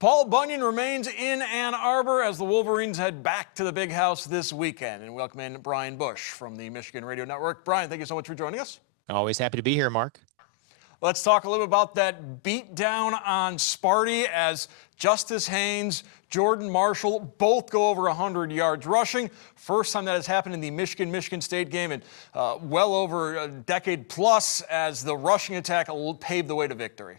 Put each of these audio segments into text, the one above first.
Paul Bunyan remains in Ann Arbor as the Wolverines head back to the Big House this weekend. And welcome in Brian Boesch from the Michigan Radio Network. Brian, thank you so much for joining us. Always happy to be here, Mark. Let's talk a little bit about that beatdown on Sparty as Justice Haynes, Jordan Marshall both go over 100 yards rushing. First time that has happened in the Michigan State game in well over a decade plus as the rushing attack paved the way to victory.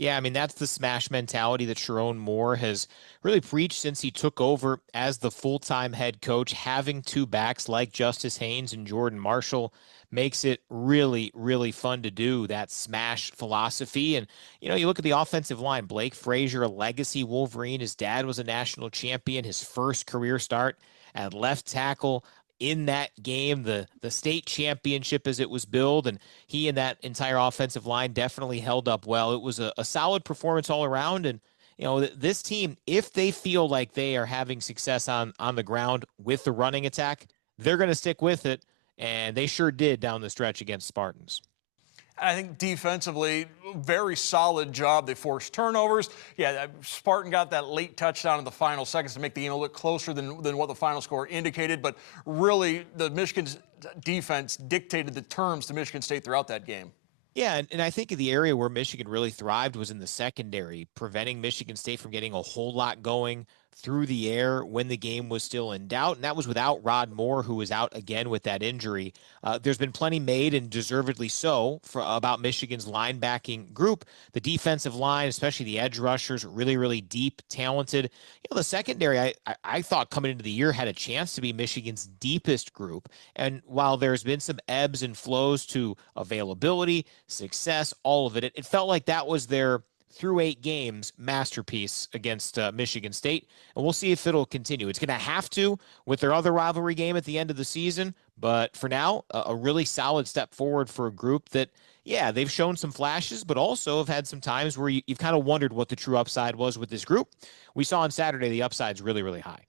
Yeah, I mean, that's the smash mentality that Sherrone Moore has really preached since he took over as the full-time head coach. Having two backs like Justice Haynes and Jordan Marshall makes it really, really fun to do, that smash philosophy. And, you know, you look at the offensive line, Blake Frazier, a legacy Wolverine. His dad was a national champion, his first career start at left tackle in that game, the state championship as it was billed, and he and that entire offensive line definitely held up well. It was a solid performance all around, and you know, this team, if they feel like they are having success on the ground with the running attack, they're going to stick with it, and they sure did down the stretch against Spartans. I think defensively, very solid job. They forced turnovers. Yeah, Spartan got that late touchdown in the final seconds to make the game a little closer than what the final score indicated. But really, the Michigan's defense dictated the terms to Michigan State throughout that game. Yeah, and I think the area where Michigan really thrived was in the secondary, preventing Michigan State from getting a whole lot going through the air when the game was still in doubt, and that was without Rod Moore, who was out again with that injury. There's been plenty made, and deservedly so, about Michigan's linebacking group. The defensive line, especially the edge rushers, really, really deep, talented. You know, the secondary, I thought coming into the year had a chance to be Michigan's deepest group, and while there's been some ebbs and flows to availability, success, all of it, it felt like that was their through 8 games masterpiece against Michigan State, and we'll see if it'll continue. It's going to have to with their other rivalry game at the end of the season, but for now, a really solid step forward for a group that, yeah, they've shown some flashes, but also have had some times where you've kind of wondered what the true upside was with this group. We saw on Saturday the upside's really, really high.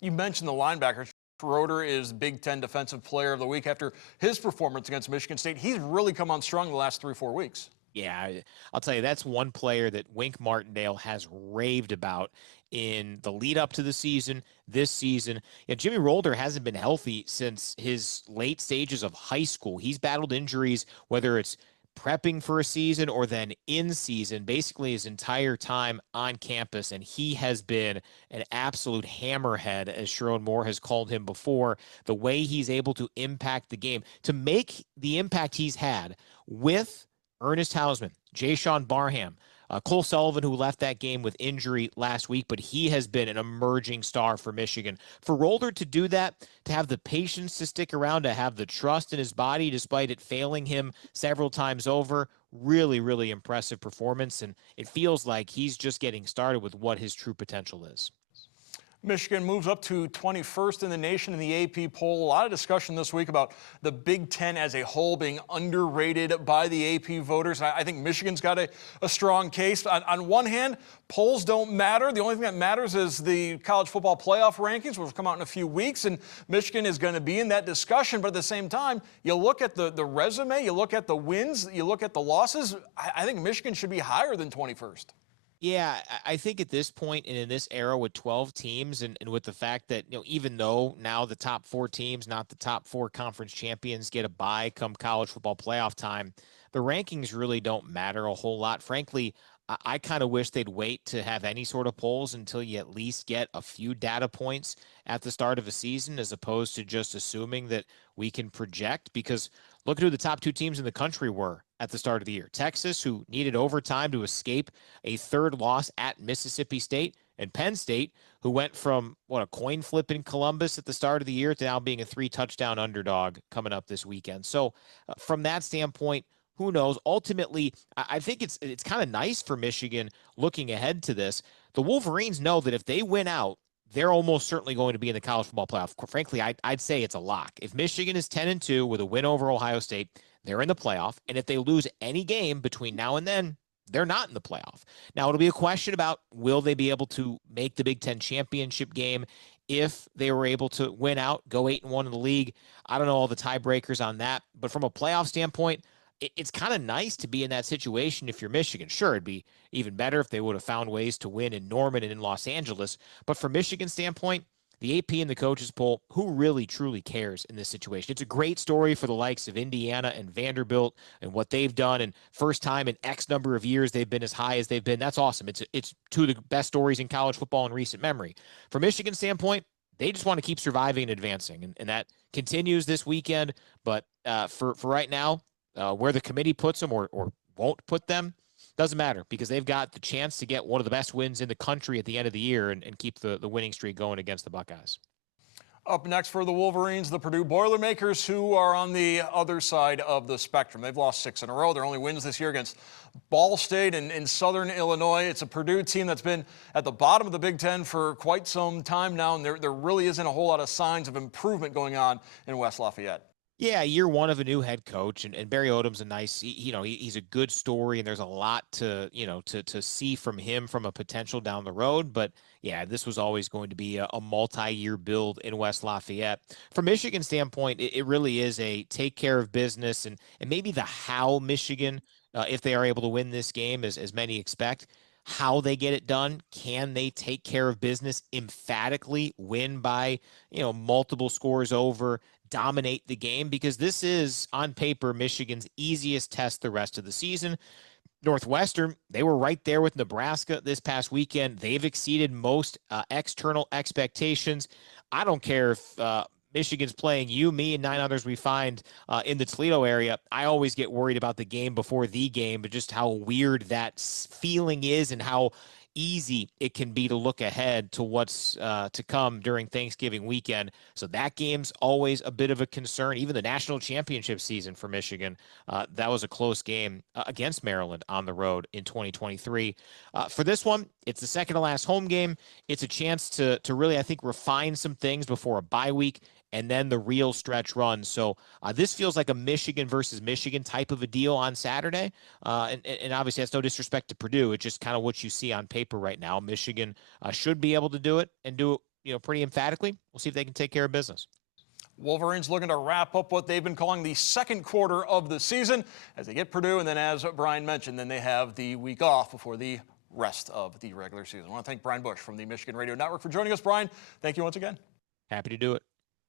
You mentioned the linebackers. Schroeder is Big Ten Defensive Player of the Week after his performance against Michigan State. He's really come on strong the last 3-4 weeks. Yeah, I'll tell you, that's one player that Wink Martindale has raved about in the lead up to the season, this season. Yeah, Jimmy Rolder hasn't been healthy since his late stages of high school. He's battled injuries, whether it's prepping for a season or then in season, basically his entire time on campus, and he has been an absolute hammerhead, as Sherrone Moore has called him before. The way he's able to impact the game, to make the impact he's had with Ernest Hausman, Jay-Sean Barham, Cole Sullivan, who left that game with injury last week, but he has been an emerging star for Michigan. For Rolder to do that, to have the patience to stick around, to have the trust in his body despite it failing him several times over, really, really impressive performance, and it feels like he's just getting started with what his true potential is. Michigan moves up to 21st in the nation in the AP poll. A lot of discussion this week about the Big Ten as a whole being underrated by the AP voters. I think Michigan's got a strong case. On one hand, polls don't matter. The only thing that matters is the college football playoff rankings, which will come out in a few weeks, and Michigan is going to be in that discussion. But at the same time, you look at the resume, you look at the wins, you look at the losses. I think Michigan should be higher than 21st. Yeah, I think at this point and in this era with 12 teams and with the fact that, you know, even though now the top 4 teams, not the top 4 conference champions, get a bye come college football playoff time, the rankings really don't matter a whole lot. Frankly, I kind of wish they'd wait to have any sort of polls until you at least get a few data points at the start of a season, as opposed to just assuming that we can project, because look at who the top 2 teams in the country were at the start of the year. Texas, who needed overtime to escape a 3rd loss at Mississippi State, and Penn State, who went from, a coin flip in Columbus at the start of the year to now being a 3-touchdown underdog coming up this weekend. So from that standpoint, who knows? Ultimately, I think it's kind of nice for Michigan looking ahead to this. The Wolverines know that if they win out, they're almost certainly going to be in the college football playoff. Frankly, I'd say it's a lock. If Michigan is 10-2 with a win over Ohio State, they're in the playoff. And if they lose any game between now and then, they're not in the playoff. Now, it'll be a question about, will they be able to make the Big Ten championship game if they were able to win out, go 8-1 in the league? I don't know all the tiebreakers on that. But from a playoff standpoint, it's kind of nice to be in that situation if you're Michigan. Sure, it'd be even better if they would have found ways to win in Norman and in Los Angeles. But from Michigan's standpoint, the AP and the coaches poll, who really truly cares in this situation? It's a great story for the likes of Indiana and Vanderbilt and what they've done. And first time in X number of years they've been as high as they've been. That's awesome. It's two of the best stories in college football in recent memory. From Michigan's standpoint, they just want to keep surviving and advancing, and that continues this weekend. But for right now, where the committee puts them or won't put them doesn't matter, because they've got the chance to get one of the best wins in the country at the end of the year and keep the winning streak going against the Buckeyes. Up next for the Wolverines, the Purdue Boilermakers, who are on the other side of the spectrum. They've lost 6 in a row. Their only wins this year against Ball State and in Southern Illinois. It's a Purdue team that's been at the bottom of the Big Ten for quite some time now, and there really isn't a whole lot of signs of improvement going on in West Lafayette. Yeah, year one of a new head coach, and Barry Odom's a nice, he's a good story, and there's a lot to, to see from him from a potential down the road. But yeah, this was always going to be a multi-year build in West Lafayette. From Michigan's standpoint, it really is a take care of business, and maybe the how Michigan, if they are able to win this game, as many expect. How they get it done? Can they take care of business emphatically, win by, multiple scores over, dominate the game? Because this is, on paper, Michigan's easiest test the rest of the season. Northwestern, they were right there with Nebraska this past weekend. They've exceeded most external expectations. I don't care if Michigan's playing you, me, and 9 others we find in the Toledo area. I always get worried about the game before the game, but just how weird that feeling is and how easy it can be to look ahead to what's to come during Thanksgiving weekend. So that game's always a bit of a concern. Even the national championship season for Michigan, that was a close game against Maryland on the road in 2023. For this one, it's the second to last home game. It's a chance to really, I think, refine some things before a bye week and then the real stretch run. So this feels like a Michigan versus Michigan type of a deal on Saturday. And obviously that's no disrespect to Purdue. It's just kind of what you see on paper right now. Michigan should be able to do it and do it, pretty emphatically. We'll see if they can take care of business. Wolverines looking to wrap up what they've been calling the second quarter of the season as they get Purdue, and then, as Brian mentioned, then they have the week off before the rest of the regular season. I want to thank Brian Boesch from the Michigan Radio Network for joining us. Brian, thank you once again. Happy to do it.